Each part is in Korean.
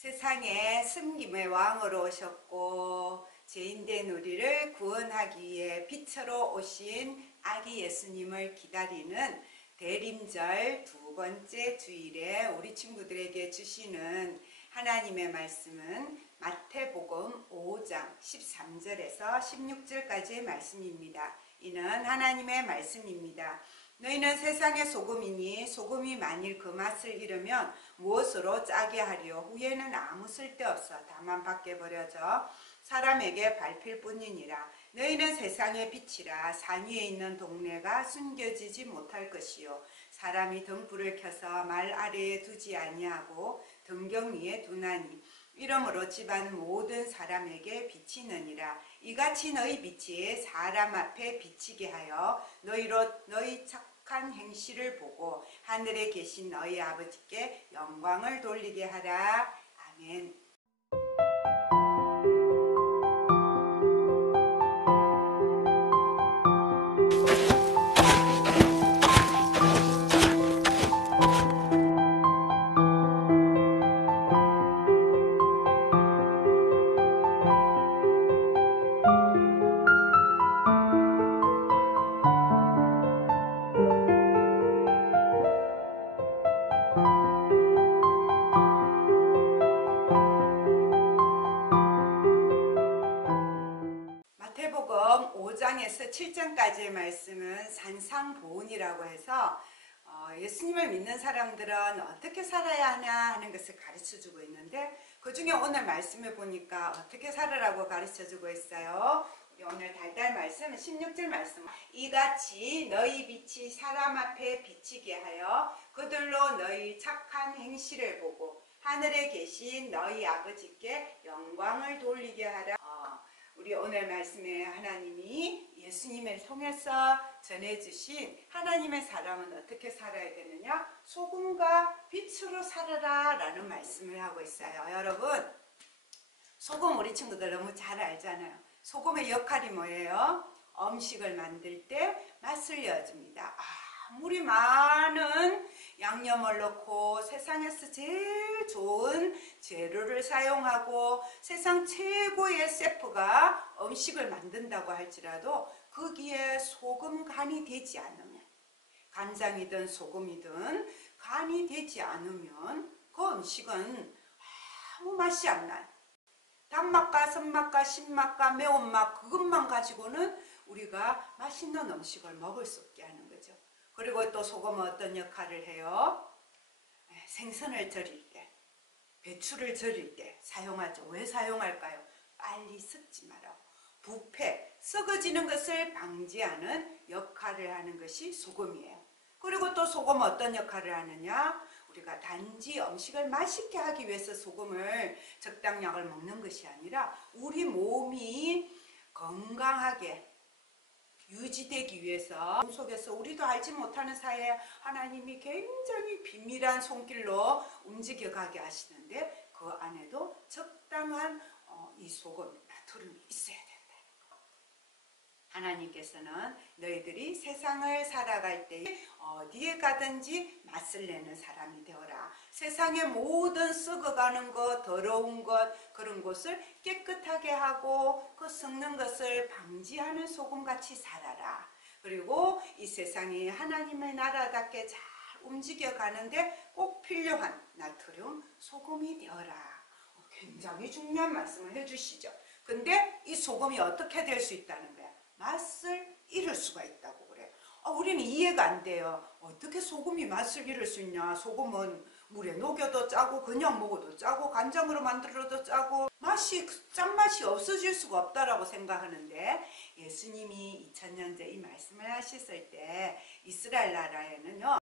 세상에 섬김의 왕으로 오셨고 죄인된 우리를 구원하기 위해 빛으로 오신 아기 예수님을 기다리는 대림절 두 번째 주일에 우리 친구들에게 주시는 하나님의 말씀은 마태복음 5장 13절에서 16절까지의 말씀입니다. 이는 하나님의 말씀입니다. 너희는 세상의 소금이니 소금이 만일 그 맛을 잃으면 무엇으로 짜게 하리요? 후에는 아무 쓸데없어 다만 밖에 버려져 사람에게 밟힐 뿐이니라. 너희는 세상의 빛이라. 산 위에 있는 동네가 숨겨지지 못할 것이요 사람이 등불을 켜서 말 아래에 두지 아니하고 등경 위에 두나니 이러므로 집안 모든 사람에게 비치느니라. 이같이 너희 빛이 사람 앞에 비치게 하여 너희 착한 행실을 보고 하늘에 계신 너희 아버지께 영광을 돌리게 하라. 아멘. 마태복음 5장에서 7장까지의 말씀은 산상보훈이라고 해서 예수님을 믿는 사람들은 어떻게 살아야 하나 하는 것을 가르쳐주고 있는데 그 중에 오늘 말씀을 보니까 어떻게 살아라고 가르쳐주고 있어요. 우리 오늘 달달 말씀 16절 말씀. 이같이 너희 빛이 사람 앞에 비치게 하여 그들로 너희 착한 행실을 보고 하늘에 계신 너희 아버지께 영광을 돌리게 하라. 우리 오늘 말씀에 하나님이 예수님을 통해서 전해주신 하나님의 사람은 어떻게 살아야 되느냐? 소금과 빛으로 살아라 라는 말씀을 하고 있어요. 여러분, 소금 우리 친구들 너무 잘 알잖아요. 소금의 역할이 뭐예요? 음식을 만들 때 맛을 내어줍니다. 아무리 많은 양념을 넣고 세상에서 제일 좋은 재료를 사용하고 세상 최고의 셰프가 음식을 만든다고 할지라도 거기에 소금 간이 되지 않으면, 간장이든 소금이든 간이 되지 않으면 그 음식은 아무 맛이 안 나요. 단맛과 선맛과 신맛과 매운맛 그것만 가지고는 우리가 맛있는 음식을 먹을 수 없게 하는 거죠. 그리고 또 소금은 어떤 역할을 해요? 생선을 절일 때, 배추를 절일 때 사용하죠. 왜 사용할까요? 빨리 썩지 말라고. 부패, 썩어지는 것을 방지하는 역할을 하는 것이 소금이에요. 그리고 또 소금은 어떤 역할을 하느냐? 우리가 단지 음식을 맛있게 하기 위해서 소금을 적당량을 먹는 것이 아니라 우리 몸이 건강하게 유지되기 위해서 속에서 우리도 알지 못하는 사이에 하나님이 굉장히 비밀한 손길로 움직여가게 하시는데 그 안에도 적당한 이 소금, 나트륨이 있어야 된다. 하나님께서는 너희들이 세상을 살아갈 때 어디에 가든지 맛을 내는 사람이 되어라. 세상의 모든 썩어가는 것, 더러운 것, 그런 것을 깨끗하게 하고 그 썩는 것을 방지하는 소금같이 살아라. 그리고 이 세상이 하나님의 나라답게 잘 움직여가는데 꼭 필요한 나트륨, 소금이 되어라. 굉장히 중요한 말씀을 해주시죠. 근데 이 소금이 어떻게 될 수 있다는 거야? 맛을 잃을 수가 있다고 그래요. 우리는 이해가 안 돼요. 어떻게 소금이 맛을 잃을 수 있냐? 소금은 물에 녹여도 짜고 그냥 먹어도 짜고 간장으로 만들어도 짜고 짠맛이 없어질 수가 없다라고 생각하는데 예수님이 2000년 전 이 말씀을 하셨을 때 이스라엘 나라에는요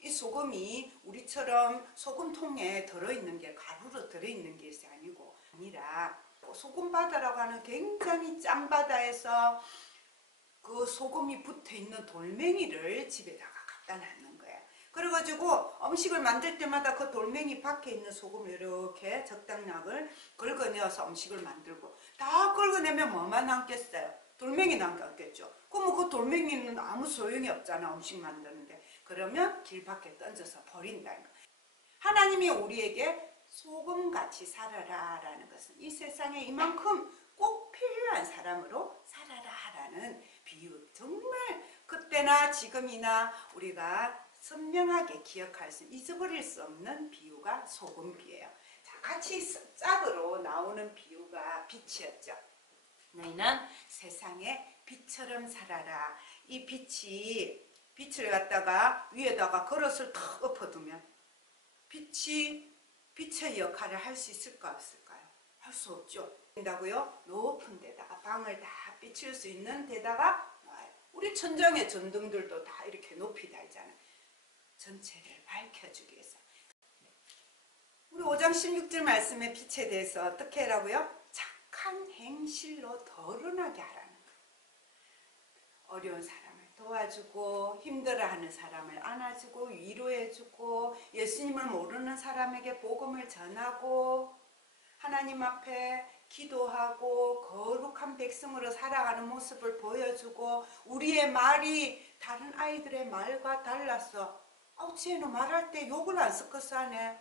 이 소금이 우리처럼 소금통에 들어있는 게 가루로 들어있는 것이 아니라 소금바다라고 하는 굉장히 짠 바다에서 그 소금이 붙어있는 돌멩이를 집에다가 갖다 놨는 거예요. 그래가지고 음식을 만들 때마다 그 돌멩이 밖에 있는 소금을 이렇게 적당량을 긁어내어서 음식을 만들고 다 긁어내면 뭐만 남겠어요? 돌멩이 남겼겠죠. 그럼 그 돌멩이는 아무 소용이 없잖아, 음식 만드는데. 그러면 길 밖에 던져서 버린다. 하나님이 우리에게 소금같이 살아라 라는 것은 이 세상에 이만큼 꼭 필요한 사람으로 살아라 라는 비유, 정말 그때나 지금이나 우리가 선명하게 기억할 수, 잊어버릴 수 없는 비유가 소금비예요. 자, 같이 짝으로 나오는 비유가 빛이었죠. 너희는 세상의 빛처럼 살아라. 이 빛을 갖다가 위에다가 그릇을 탁 엎어두면 빛의 역할을 할 수 있을까 없을까요? 할 수 없죠. 된다고요? 높은 데다가 방을 다 비칠 수 있는 데다가 놔요. 우리 천장의 전등들도 다 이렇게 높이 달잖아요. 전체를 밝혀주기 위해서. 우리 5장 16절 말씀의 빛에 대해서 어떻게 하라고요? 착한 행실로 드러나게 하라는 거예요. 어려운 사람을 도와주고 힘들어하는 사람을 안아주고 위로해주고 예수님을 모르는 사람에게 복음을 전하고 하나님 앞에 기도하고 거룩한 백성으로 살아가는 모습을 보여주고 우리의 말이 다른 아이들의 말과 달라서 쟤는 말할 때 욕을 안 섞어서 하네.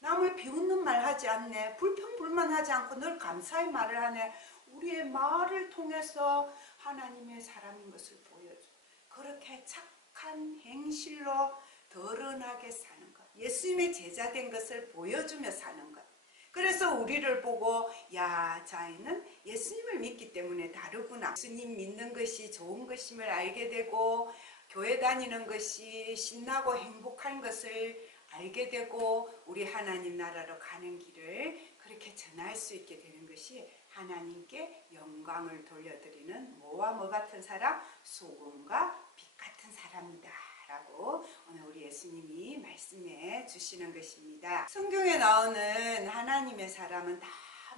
남을 비웃는 말 하지 않네. 불평불만하지 않고 늘 감사의 말을 하네. 우리의 말을 통해서 하나님의 사람인 것을 보여줘. 그렇게 착한 행실로 드러나게 사는 것. 예수님의 제자된 것을 보여주며 사는 것. 그래서 우리를 보고 야, 자이는 예수님을 믿기 때문에 다르구나. 예수님 믿는 것이 좋은 것임을 알게 되고 교회 다니는 것이 신나고 행복한 것을 알게 되고 우리 하나님 나라로 가는 길을 그렇게 전할 수 있게 되는 것이 하나님께 영광을 돌려드리는 뭐와 뭐 같은 사람? 소금과 빛 같은 사람이다 라고 오늘 우리 예수님이 말씀해 주시는 것입니다. 성경에 나오는 하나님의 사람은 다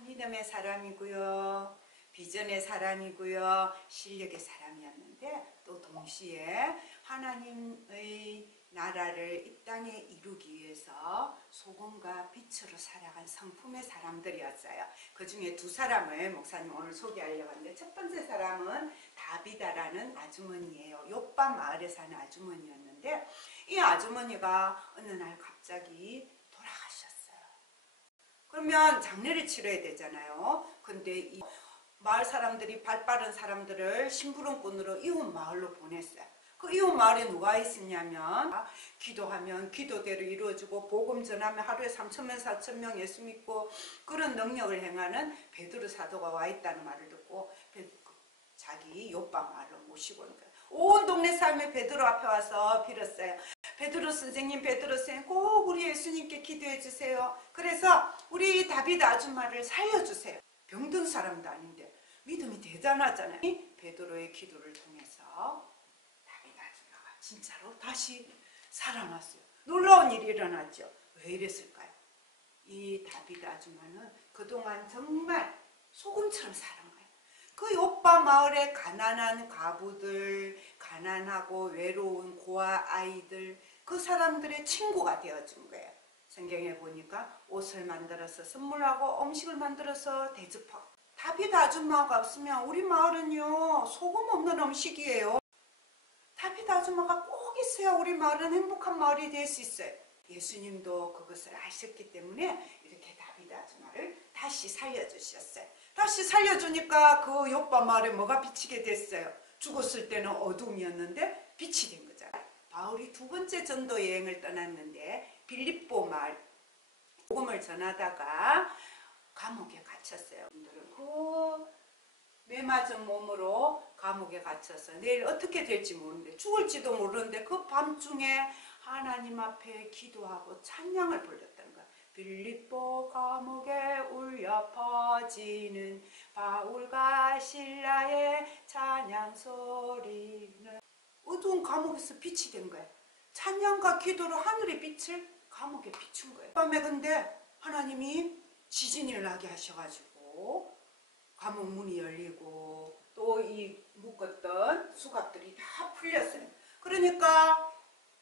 믿음의 사람이고요, 비전의 사람이고요, 실력의 사람이었는데 또 동시에 하나님의 나라를 이 땅에 이루기 위해서 소금과 빛으로 살아간 성품의 사람들이었어요. 그 중에 두 사람을 목사님 오늘 소개하려고 하는데, 첫 번째 사람은 다비다라는 아주머니예요. 욥반 마을에 사는 아주머니였는데 이 아주머니가 어느 날 갑자기 돌아가셨어요. 그러면 장례를 치러야 되잖아요. 근데 이 마을 사람들이 발 빠른 사람들을 심부름꾼으로 이웃 마을로 보냈어요. 그 이웃 마을에 누가 있었냐면 기도하면 기도대로 이루어지고 복음 전하면 하루에 3,000명 4,000명 예수 믿고 그런 능력을 행하는 베드로 사도가 와 있다는 말을 듣고 자기 욥반 마을로 모시고 온 거예요. 온 동네 사람이 베드로 앞에 와서 빌었어요. 베드로 선생님, 베드로 선생님 꼭 우리 예수님께 기도해 주세요. 그래서 우리 다비드 아줌마를 살려주세요. 병든 사람도 아닌데 믿음이 대단하잖아요. 베드로의 기도를 통해서 진짜로 다시 살아났어요. 놀라운 일이 일어났죠. 왜 이랬을까요? 이 다비드 아줌마는 그동안 정말 소금처럼 살아간 거예요. 그 욥반 마을의 가난한 과부들, 가난하고 외로운 고아 아이들, 그 사람들의 친구가 되어준 거예요. 성경에 보니까 옷을 만들어서 선물하고 음식을 만들어서 대접하고. 다비드 아줌마가 없으면 우리 마을은요 소금 없는 음식이에요. 다비드 아줌마가 꼭 있어야 우리 마을은 행복한 마을이 될 수 있어요. 예수님도 그것을 아셨기 때문에 이렇게 다비드 아줌마를 다시 살려주셨어요. 다시 살려주니까 그 욥반 마을에 뭐가 비치게 됐어요? 죽었을 때는 어둠이었는데 빛이 된 거잖아요. 바울이 두 번째 전도 여행을 떠났는데 빌립보 마을 복음을 전하다가 감옥에 갇혔어요. 그 매맞은 몸으로 감옥에 갇혀서 내일 어떻게 될지 모르는데 죽을지도 모르는데 그 밤중에 하나님 앞에 기도하고 찬양을 불렀다는 거야. 빌립보 감옥에 울려 퍼지는 바울과 실라의 찬양 소리는 어두운 감옥에서 빛이 된 거야. 찬양과 기도로 하늘의 빛을 감옥에 비춘 거예요. 밤에 근데 하나님이 지진을 나게 하셔가지고 감옥 문이 열리고 또 이 묶었던 수갑들이 다 풀렸어요. 그러니까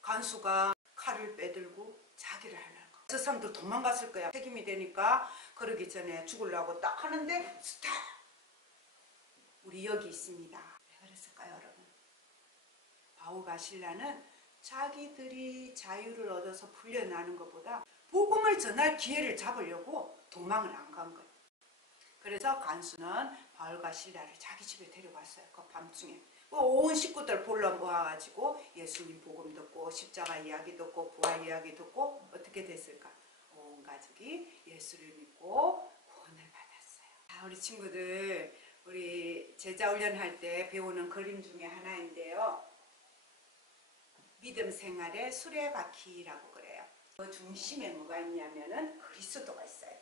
간수가 칼을 빼들고 자기를 하려는 거야. 저 사람들 도망갔을 거야. 책임이 되니까 그러기 전에 죽으려고 딱 하는데 스탑! 우리 여기 있습니다. 왜 그랬을까요, 여러분? 바울과 실라는 자기들이 자유를 얻어서 풀려나는 것보다 복음을 사랑을 전할 기회를 잡으려고 도망을 안 간 거예요. 그래서 간수는 바울과 실라를 자기 집에 데려갔어요. 그 밤중에. 온 식구들 불러 모아가지고 예수님 복음 듣고 십자가 이야기 듣고 부활 이야기 듣고 어떻게 됐을까? 온 가족이 예수를 믿고 구원을 받았어요. 우리 친구들, 우리 제자 훈련할 때 배우는 그림 중에 하나인데요. 믿음 생활의 수레바퀴라고 그래요. 그 중심에 뭐가 있냐면은 그리스도가 있어요.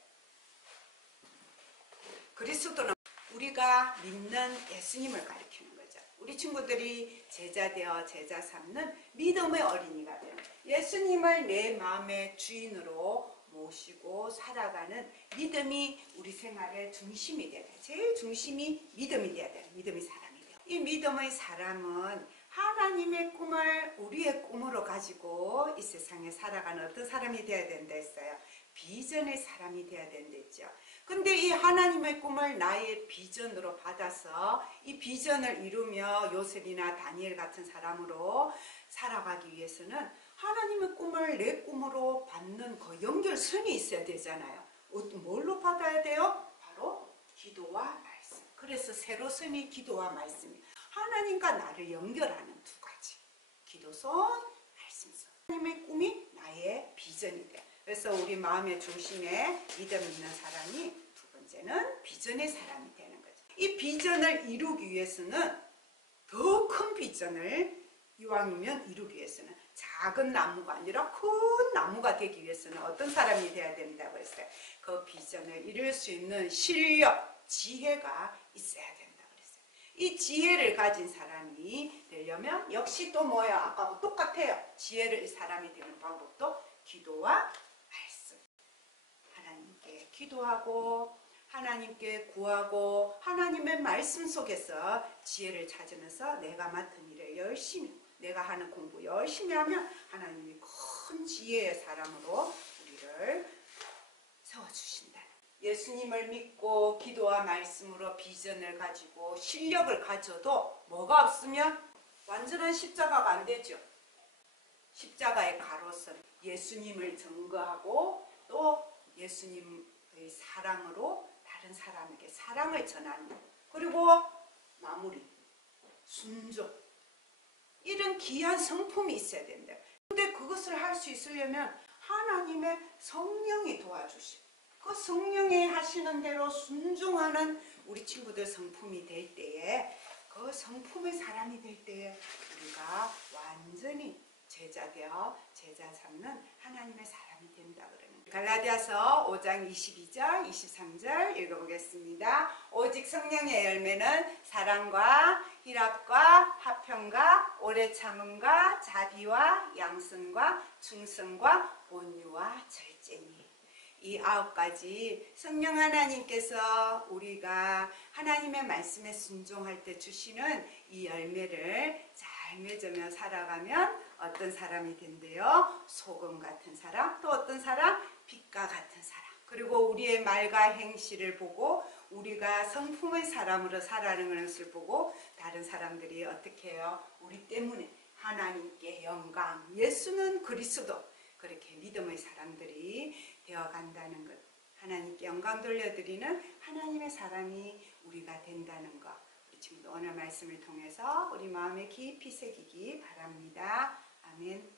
그리스도는 우리가 믿는 예수님을 가리키는 거죠. 우리 친구들이 제자 되어 제자 삼는 믿음의 어린이가 되는 거예요. 예수님을 내 마음의 주인으로 모시고 살아가는 믿음이 우리 생활의 중심이 돼야 돼요. 제일 중심이 믿음이 돼야 돼요. 믿음의 사람이 돼요. 이 믿음의 사람은 하나님의 꿈을 우리의 꿈으로 가지고 이 세상에 살아가는 어떤 사람이 돼야 된다 했어요. 비전의 사람이 돼야 된다 했죠. 근데 이 하나님의 꿈을 나의 비전으로 받아서 이 비전을 이루며 요셉이나 다니엘 같은 사람으로 살아가기 위해서는 하나님의 꿈을 내 꿈으로 받는 그 연결선이 있어야 되잖아요. 뭘로 받아야 돼요? 바로 기도와 말씀. 그래서 세로선이 기도와 말씀이에요. 하나님과 나를 연결하는 두 가지. 기도선, 말씀선. 하나님의 꿈이 나의 비전이 돼. 그래서 우리 마음의 중심에 믿음 있는 사람이 두 번째는 비전의 사람이 되는 거죠. 이 비전을 이루기 위해서는 더 큰 비전을 이왕이면 이루기 위해서는 작은 나무가 아니라 큰 나무가 되기 위해서는 어떤 사람이 돼야 된다고 했어요. 그 비전을 이룰 수 있는 실력, 지혜가 있어야 된다고 그랬어요. 이 지혜를 가진 사람이 되려면 역시 또 뭐예요? 아까하고 똑같아요. 지혜를 사람이 되는 방법도 기도와 말씀. 하나님께 기도하고 하나님께 구하고 하나님의 말씀 속에서 지혜를 찾으면서 내가 맡은 일을 열심히, 내가 하는 공부 열심히 하면 하나님이 큰 지혜의 사람으로 우리를 세워주신다. 예수님을 믿고 기도와 말씀으로 비전을 가지고 실력을 가져도 뭐가 없으면 완전한 십자가가 안 되죠. 십자가의 가로선, 예수님을 증거하고 또 예수님의 사랑으로 다른 사람에게 사랑을 전하는 것. 그리고 마무리, 순종. 이런 귀한 성품이 있어야 된다. 근데 그것을 할 수 있으려면 하나님의 성령이 도와주시고 그 성령이 하시는 대로 순종하는 우리 친구들 성품이 될 때에 그 성품의 사람이 될 때에 우리가 완전히 제자 되어 제자 삼는 하나님의 사람이 된다 그러는 거예요. 갈라디아서 5장 22절 23절 읽어보겠습니다. 오직 성령의 열매는 사랑과 희락과 화평과 오래 참음과 자비와 양선과 충성과 온유와 절제니. 이 9가지 성령 하나님께서 우리가 하나님의 말씀에 순종할 때 주시는 이 열매를 잘 맺으며 살아가면 어떤 사람이 된대요? 소금 같은 사람, 또 어떤 사람? 빛과 같은 사람. 그리고 우리의 말과 행실을 보고 우리가 성품의 사람으로 살아가는 것을 보고 다른 사람들이 어떻게 해요? 우리 때문에 하나님께 영광, 예수는 그리스도, 그렇게 믿음의 사람들이 되어간다는 것. 하나님께 영광 돌려드리는 하나님의 사람이 우리가 된다는 것. 우리 지금 오늘 말씀을 통해서 우리 마음에 깊이 새기기 바랍니다. 아멘.